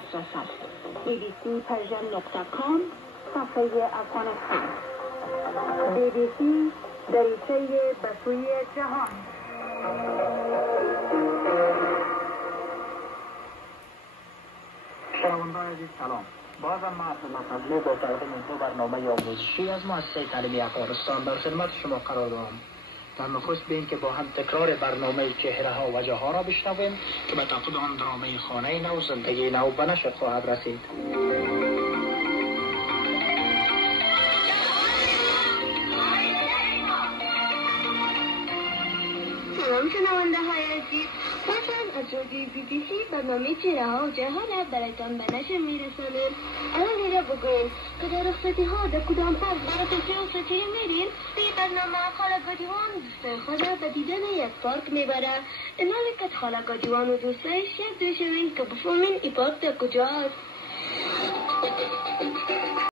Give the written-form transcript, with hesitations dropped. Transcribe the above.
دست رسد. bbcpersian.com صفحه افغانستان. BBC دریچه به سوی جهان. شنوندگان عزیز سلام. بازم ما عبدالله فضلی با تقدیم دو برنامه آموزشی از مؤسسه تعلیمی افغانستان در خدمت شما قرار دارم. در نخست به این که با هم تکرار برنامه چهره ها و وجه ها را بشنویم که به تعقیب آن درامه خانه نو زندگی نو به نشر خواهد رسید. سلام شنونده های عزیز، از رادیوی BBC برنامه چهره ها و جه ها را برایتان به نشر میرسانیم. الان را بگوییم که در رخصتی ها در کدام پارک برای تفریح و ستیری میرین. به برنامه خاله گاجوان دوستای خود را به دیدن یک پارک میبرد. این حالی که خاله گاجوان و دوستایش یک دوی شوین که بفهمین این پارک در کجاست.